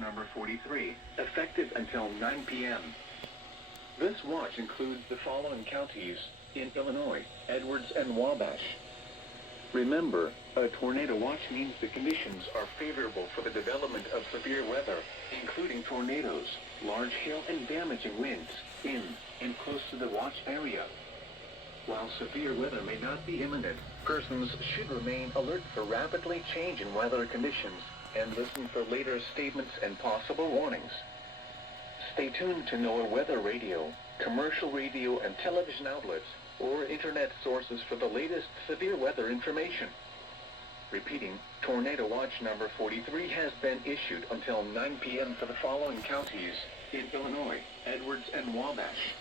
number 43, effective until 9 p.m. This watch includes the following counties in Illinois: Edwards and Wabash. Remember, a tornado watch means the conditions are favorable for the development of severe weather, including tornadoes, large hail and damaging winds, in and close to the watch area. While severe weather may not be imminent, persons should remain alert for rapidly changing weather conditions and listen for later statements and possible warnings. Stay tuned to NOAA weather radio, commercial radio and television outlets, or internet sources for the latest severe weather information. Repeating, Tornado Watch number 43 has been issued until 9 p.m. for the following counties in Illinois: Edwards and Wabash.